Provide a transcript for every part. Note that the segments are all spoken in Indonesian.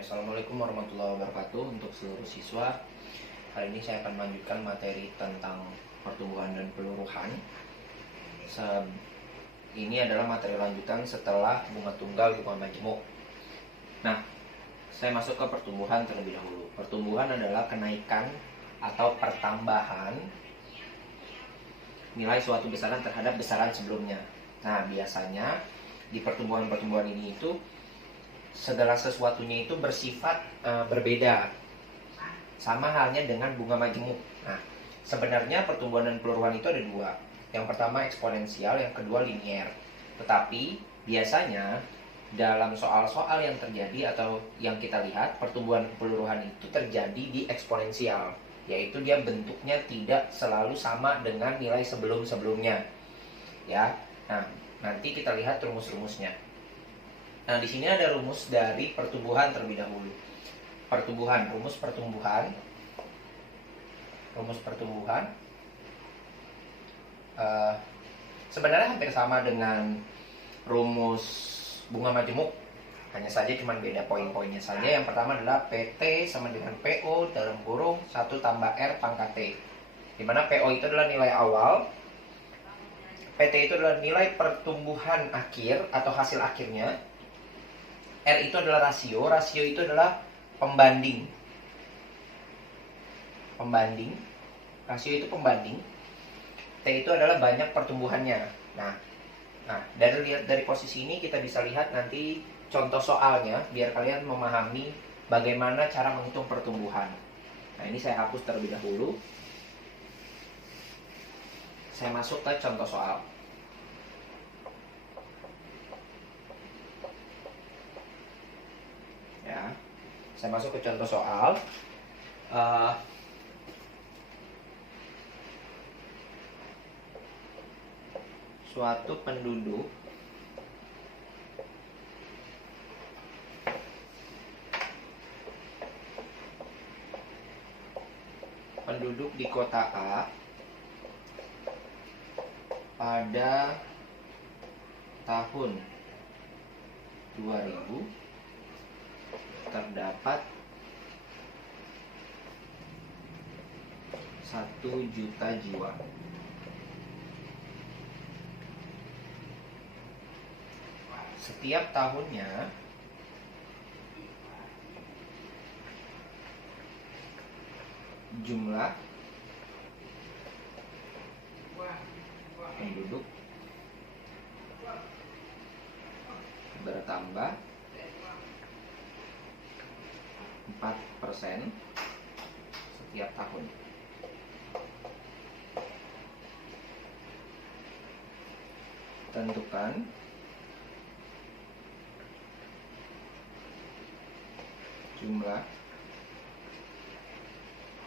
Assalamualaikum warahmatullahi wabarakatuh. Untuk seluruh siswa, hari ini saya akan melanjutkan materi tentang pertumbuhan dan peluruhan. Ini adalah materi lanjutan setelah bunga tunggal, bunga majemuk. Nah, saya masuk ke pertumbuhan terlebih dahulu. Pertumbuhan adalah kenaikan atau pertambahan nilai suatu besaran terhadap besaran sebelumnya. Nah, biasanya di pertumbuhan-pertumbuhan ini itu segala sesuatunya itu bersifat berbeda. Sama halnya dengan bunga majemuk. Nah, sebenarnya pertumbuhan dan peluruhan itu ada dua. Yang pertama eksponensial, yang kedua linier. Tetapi biasanya dalam soal-soal yang terjadi atau yang kita lihat, pertumbuhan peluruhan itu terjadi di eksponensial, yaitu dia bentuknya tidak selalu sama dengan nilai sebelum-sebelumnya. Ya. Nah, nanti kita lihat rumus-rumusnya. Nah, di sini ada rumus dari pertumbuhan terlebih dahulu. Rumus pertumbuhan. Sebenarnya hampir sama dengan rumus bunga majemuk, hanya saja cuma beda poin-poinnya saja. Yang pertama adalah PT sama dengan PO dalam kurung 1 tambah R pangkat T, dimana PO itu adalah nilai awal, PT itu adalah nilai pertumbuhan akhir atau hasil akhirnya, R itu adalah rasio itu adalah pembanding, rasio itu pembanding, T itu adalah banyak pertumbuhannya. Nah, dari posisi ini kita bisa lihat nanti contoh soalnya, biar kalian memahami bagaimana cara menghitung pertumbuhan. Nah, ini saya hapus terlebih dahulu. Saya masuk ke contoh soal. Ya, saya masuk ke contoh soal. Suatu penduduk di kota A pada tahun 2000 terdapat 1 juta jiwa. Setiap tahunnya jumlah penduduk bertambah 4% setiap tahun. Tentukan jumlah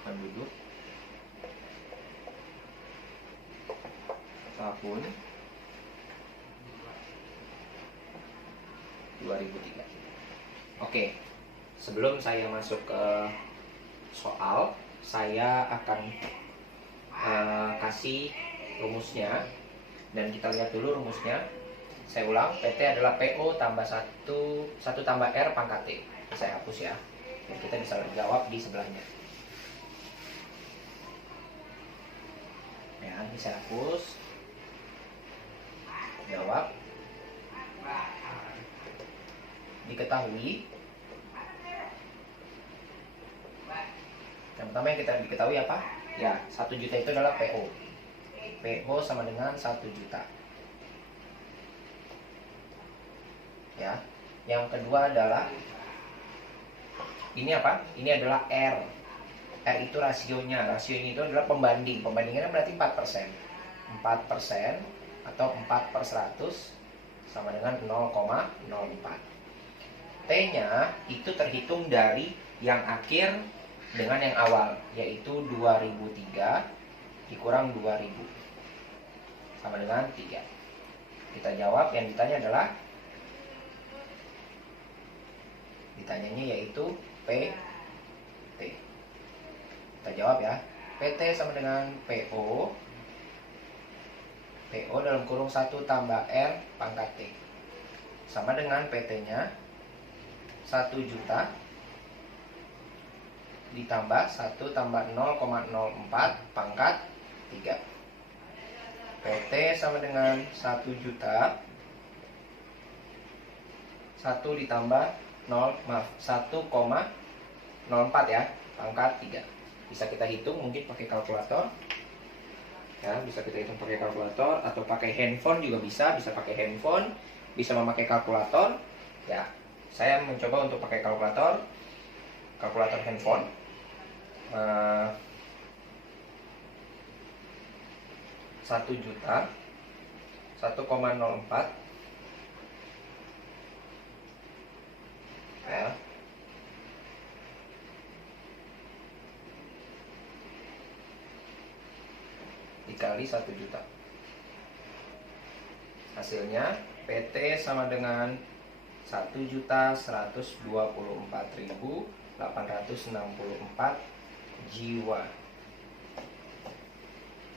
penduduk tahun 2003. Oke, sebelum saya masuk ke soal, saya akan kasih rumusnya, dan kita lihat dulu rumusnya. Saya ulang, PT adalah PO tambah 1 tambah R pangkat T. Saya hapus ya, dan kita bisa jawab di sebelahnya. Ya, ini saya hapus. Jawab. Diketahui, yang pertama yang kita diketahui apa? Ya, 1 juta itu adalah PO. PO sama dengan 1 juta. Ya. Yang kedua adalah ini apa? Ini adalah R. R itu rasionya. Rasionya itu adalah pembanding. Pembandingannya berarti 4%. 4% atau 4/100 sama dengan 0,04. T-nya itu terhitung dari yang akhir dengan yang awal, yaitu 2003 dikurang 2000 sama dengan 3. Kita jawab, yang ditanya adalah, ditanyanya yaitu PT. Kita jawab ya. PT sama dengan PO. PO dalam kurung 1 tambah R pangkat T. Sama dengan PT-nya 1 juta ditambah 1 tambah 0,04 pangkat 3. PT sama dengan 1 juta. 1 ditambah 1,04 ya, pangkat 3. Bisa kita hitung mungkin pakai kalkulator. Ya, bisa kita hitung pakai kalkulator atau pakai handphone juga bisa pakai handphone, bisa memakai kalkulator. Ya, saya mencoba untuk pakai kalkulator handphone. 1 juta 1,04 ya, dikali 1 juta. Hasilnya PT sama dengan 1.124.864 jiwa.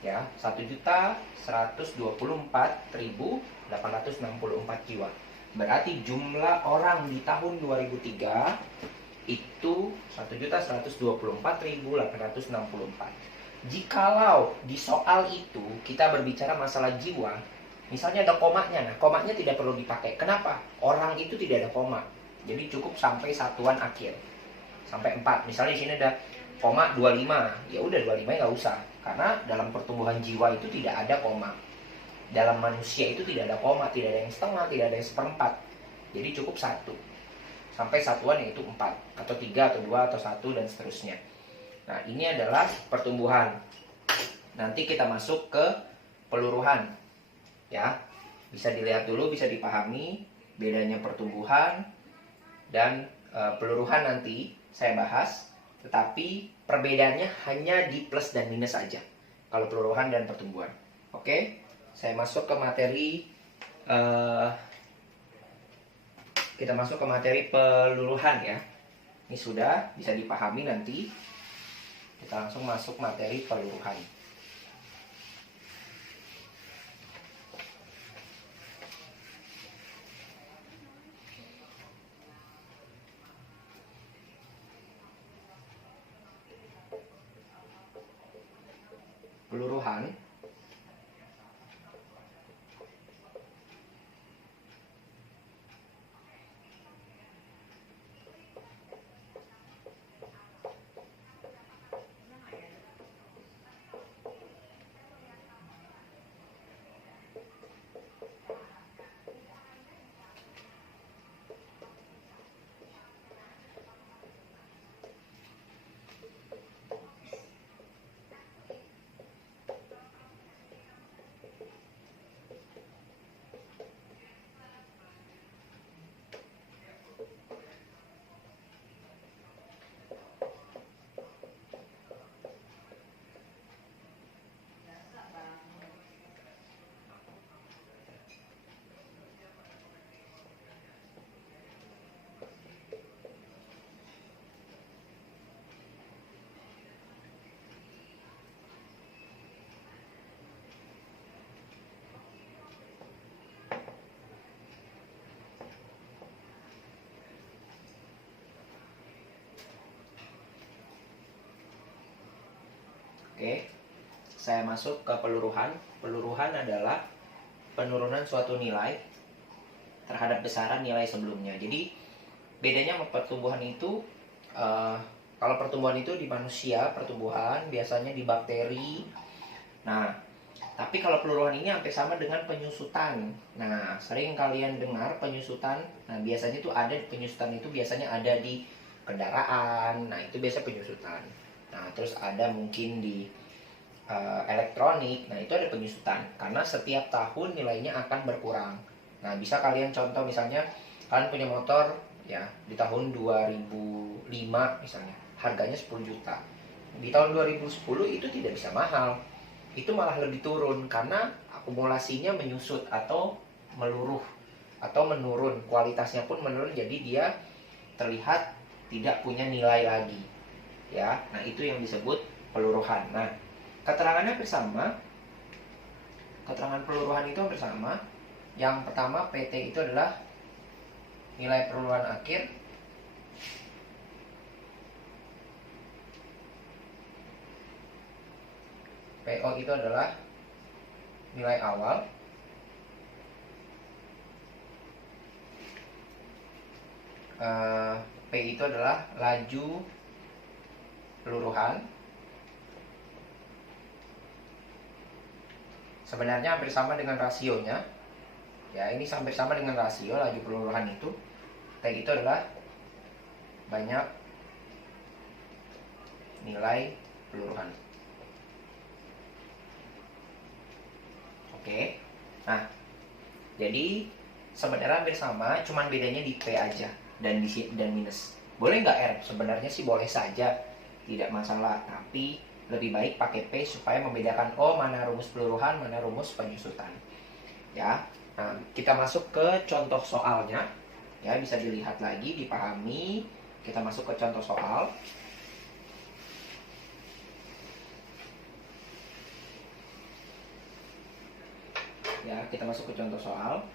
Ya, 1.124.864 jiwa. Berarti jumlah orang di tahun 2003 itu 1.124.864. Jikalau di soal itu kita berbicara masalah jiwa, misalnya ada komanya, nah komanya tidak perlu dipakai. Kenapa? Orang itu tidak ada koma. Jadi cukup sampai satuan akhir. Sampai 4. Misalnya di sini ada koma 25. Ya udah 25 nggak usah. Karena dalam pertumbuhan jiwa itu tidak ada koma. Dalam manusia itu tidak ada koma, tidak ada yang setengah, tidak ada yang seperempat. Jadi cukup 1. Sampai satuan yaitu 4 atau 3 atau 2 atau 1 dan seterusnya. Nah, ini adalah pertumbuhan. Nanti kita masuk ke peluruhan. Ya. Bisa dilihat dulu, bisa dipahami bedanya pertumbuhan dan peluruhan nanti saya bahas, tetapi perbedaannya hanya di plus dan minus saja kalau peluruhan dan pertumbuhan. Oke, saya masuk ke materi kita masuk ke materi peluruhan ya. Ini sudah bisa dipahami nanti. Kita langsung masuk materi peluruhan. Peluruhan Oke, saya masuk ke peluruhan. Peluruhan adalah penurunan suatu nilai terhadap besaran nilai sebelumnya. Jadi bedanya sama pertumbuhan itu, kalau pertumbuhan itu di manusia, pertumbuhan biasanya di bakteri. Nah, tapi kalau peluruhan ini hampir sama dengan penyusutan. Nah, sering kalian dengar penyusutan. Nah, biasanya itu ada penyusutan itu biasanya ada di kendaraan. Nah, itu biasa penyusutan. Nah, terus ada mungkin di elektronik. Nah, itu ada penyusutan. Karena setiap tahun nilainya akan berkurang. Nah, bisa kalian contoh misalnya kalian punya motor ya di tahun 2005 misalnya, harganya 10 juta. Di tahun 2010 itu tidak bisa mahal. Itu malah lebih turun karena akumulasinya menyusut atau meluruh atau menurun. Kualitasnya pun menurun, jadi dia terlihat tidak punya nilai lagi. Ya, nah itu yang disebut peluruhan. Nah, keterangannya hampir sama. Keterangan peluruhan itu hampir sama. Yang pertama, PT itu adalah nilai peluruhan akhir PO itu adalah nilai awal. P itu adalah laju peluruhan. Sebenarnya hampir sama dengan rasionya. Ya, ini hampir sama dengan rasio laju peluruhan itu. T itu adalah banyak nilai peluruhan. Oke. Nah, jadi sebenarnya hampir sama, cuman bedanya di P aja dan minus. Boleh nggak R? Sebenarnya sih boleh saja, tidak masalah. Tapi lebih baik pakai P supaya membedakan mana rumus peluruhan, mana rumus penyusutan. Ya. Nah, kita masuk ke contoh soalnya. Ya, bisa dilihat lagi, dipahami. Kita masuk ke contoh soal. Ya, kita masuk ke contoh soal.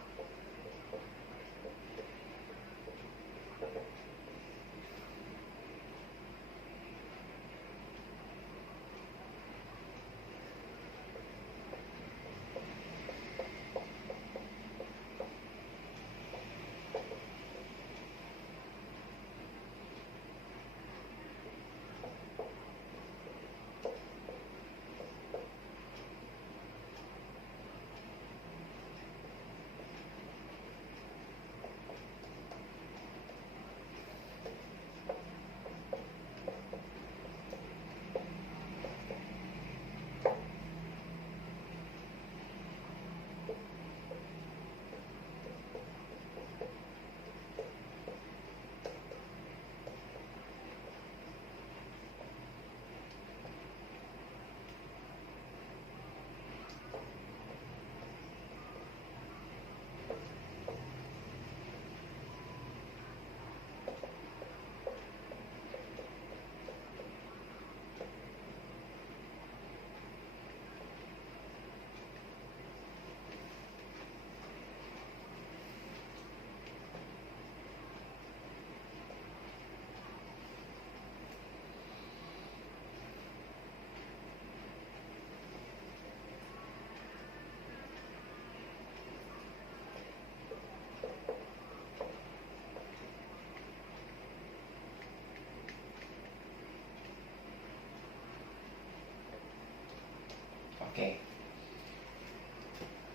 Oke.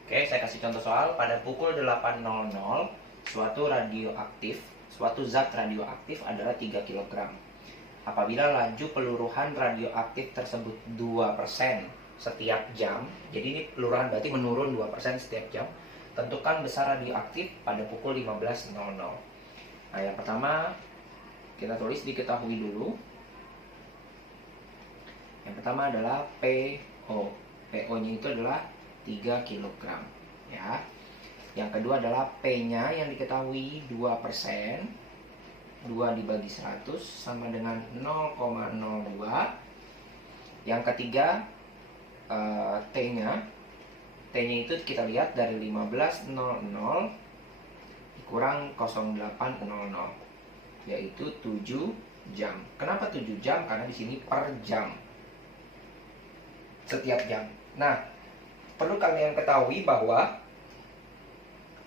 Oke, saya kasih contoh soal. Pada pukul 8.00, suatu zat radioaktif adalah 3 kg. Apabila laju peluruhan radioaktif tersebut 2% setiap jam, jadi ini peluruhan berarti menurun 2% setiap jam, tentukan besar radioaktif pada pukul 15.00. Nah, yang pertama kita tulis diketahui dulu. Yang pertama adalah PO. PO-nya itu adalah 3 kg. Ya. Yang kedua adalah P-nya yang diketahui 2%. 2 dibagi 100 sama dengan 0,02. Yang ketiga T-nya. T-nya itu kita lihat dari 15.00 dikurang 08.00, yaitu 7 jam. Kenapa 7 jam? Karena di sini per jam. Setiap jam. Nah, perlu kalian ketahui bahwa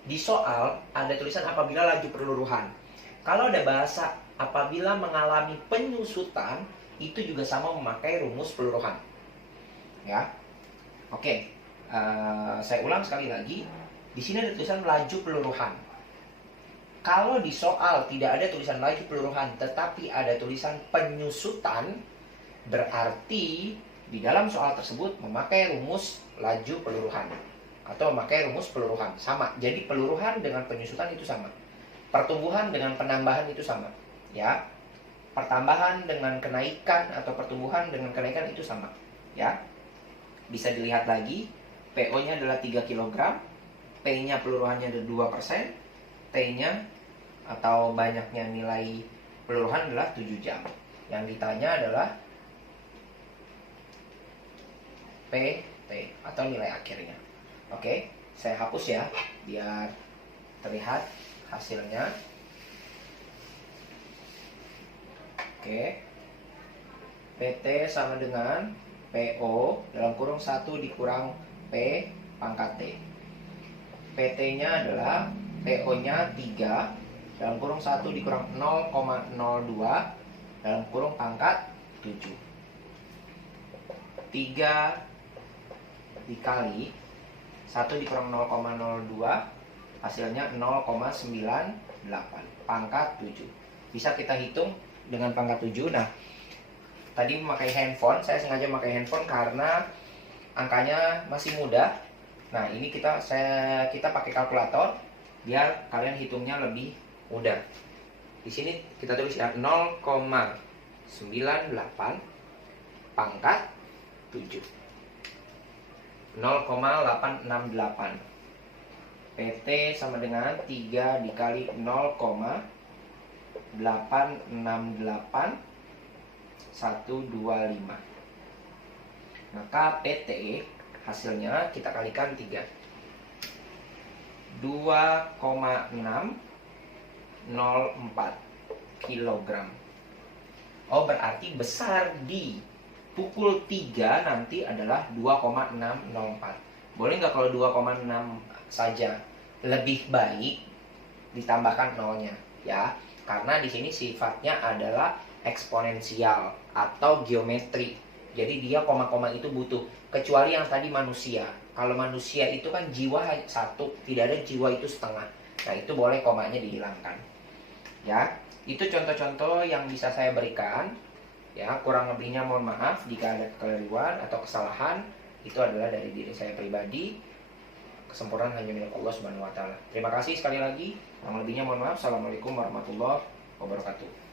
di soal ada tulisan apabila laju peluruhan. Kalau ada bahasa apabila mengalami penyusutan, itu juga sama memakai rumus peluruhan. Ya, oke. Saya ulang sekali lagi. Di sini ada tulisan laju peluruhan. Kalau di soal tidak ada tulisan laju peluruhan, tetapi ada tulisan penyusutan, berarti di dalam soal tersebut memakai rumus laju peluruhan atau memakai rumus peluruhan sama. Jadi peluruhan dengan penyusutan itu sama. Pertumbuhan dengan penambahan itu sama. Ya. Pertambahan dengan kenaikan atau pertumbuhan dengan kenaikan itu sama. Ya. Bisa dilihat lagi, PO-nya adalah 3 kg, P-nya peluruhannya ada 2%, T-nya atau banyaknya nilai peluruhan adalah 7 jam. Yang ditanya adalah PT atau nilai akhirnya. Oke, saya hapus ya biar terlihat hasilnya. Oke. PT sama dengan PO dalam kurung 1 dikurang P pangkat T. PT-nya adalah PO-nya 3 dalam kurung 1 dikurang 0,02 dalam kurung pangkat 7. 3 dikali 1 dikurang 0,02 hasilnya 0,98 pangkat 7. Bisa kita hitung dengan pangkat 7. Nah, tadi memakai handphone, saya sengaja memakai handphone karena angkanya masih mudah. Nah, ini kita pakai kalkulator biar kalian hitungnya lebih mudah. Di sini kita tulis ya 0,98 pangkat 7. 0,868. PT sama dengan 3 dikali 0,868 125. Maka PT hasilnya kita kalikan 3. 2,604 kilogram. Oh, berarti besar di pukul 3 nanti adalah 2,604. Boleh nggak kalau 2,6 saja? Lebih baik ditambahkan nolnya ya. Karena di sini sifatnya adalah eksponensial atau geometri. Jadi dia koma-koma itu butuh. Kecuali yang tadi manusia. Kalau manusia itu kan jiwa satu, tidak ada jiwa itu setengah. Nah, itu boleh komanya dihilangkan. Ya, itu contoh-contoh yang bisa saya berikan. Ya, kurang lebihnya mohon maaf jika ada kekeliruan atau kesalahan. Itu adalah dari diri saya pribadi. Kesempurnaan hanya milik Allah Subhanahu wa taala. Terima kasih sekali lagi. Kurang lebihnya mohon maaf. Assalamualaikum warahmatullahi wabarakatuh.